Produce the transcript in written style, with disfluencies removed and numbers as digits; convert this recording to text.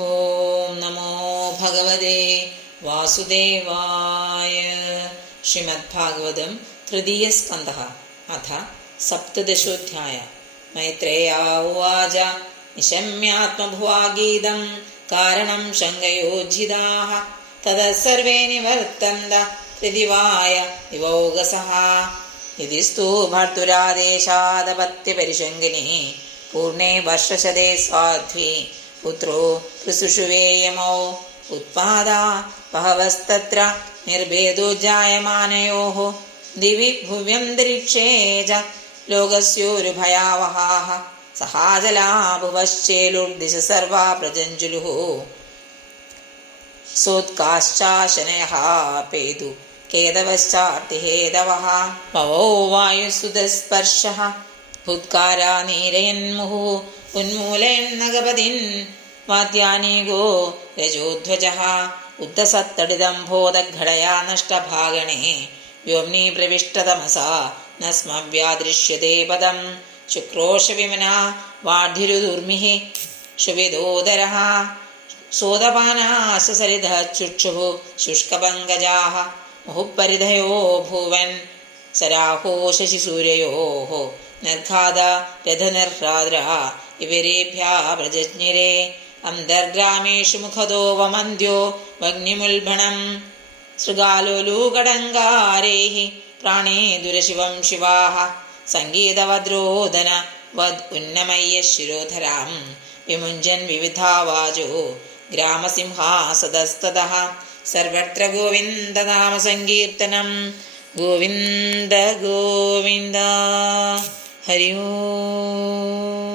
ഓം നമോ ഭഗവതേ വാസുദേവായ. ശ്രീമദ്ഭാഗവതം തൃതീയ സ്കന്ധഃ അഥ സപ്തദശോധ്യായ. മൈത്രേയ ഉവാച നിശമ്യാത്മഭുവാഗീതം കാരണം ശങ്കയോജിതാഃ തതഃ സർവേ നിവർത്തന്ത പൃഥിവായ ദിവൗകസഃ. യതിസ്തു ഭർത്തുരാദേശാദപത്യപരിശങ്കിനി പൂർണേ വർഷശതേ സ്വാധ്വി പുത്രോ പൃസുഷുവേയമോ ഉത്പാദാ ബഹവസ്തത്ര നിർഭേദോ ജായമാനയോഃ ദിവി ഭുവ്യന്തരിക്ഷേ ച ലോകസ്യോരുഭയാവഹാഃ സഹാജലാ ഭുവശ്ചേലുർദിശ സർവാ പ്രജഞ്ജുലുഃ സോത്കാശ്ചാശനയഃ പേതു കേതവശ്ചാർത്തിഹേതവഃ പവോ വായുസുതസ്പർശഃ ഭൂത്കാരാ നീരയന്മുഹുഃ ഉന്മൂലയന്നഗപതിൻ വാദ്യാനീകോ രജോധ്വജഃ ഉദ്ധസത്തടിതംഭോദഘടയാ നഷ്ടഭാഗണേ വ്യോമ്നി പ്രവിഷ്ടതമസാ ന സ്മവ്യാദൃശ്യത്തെ പദം ശുക്രോശവിമനാ വാഢ്യുരുദുർമിഃ ശുവിദോദരഃ സോദപാനാശസരിതഃ ശുഷ്കപങ്കജാഃ മുഹുഃപരിധയോ ഭുവൻ സരാഹോ ശശിസൂര്യോഃ നിർഘാത രഥനിർഹ്രാദ്രാ ഇവരേഭ്യാ പ്രജജ്ഞിരേ അന്തർഗ്രാമേഷു മുഖതോ വമന്ദ്യോ വഗ്നിമുൽബണം ശൃഗാലോലൂകടങ്കാരൈഃ പ്രാണേ ദുരശിവം ശിവാഃ സംഗീതവദ്രോദന വദ് ഉന്നമയ്യ ശിരോധരാം വിമുഞ്ജൻ വിവിധാവാചോ ഗ്രാമസിംഹാസദസ്തതഃ സർവത്ര ഗോവിന്ദനാമസങ്കീർത്തനം. ഗോവിന്ദ ഗോവിന്ദ. ഹരി ഓം.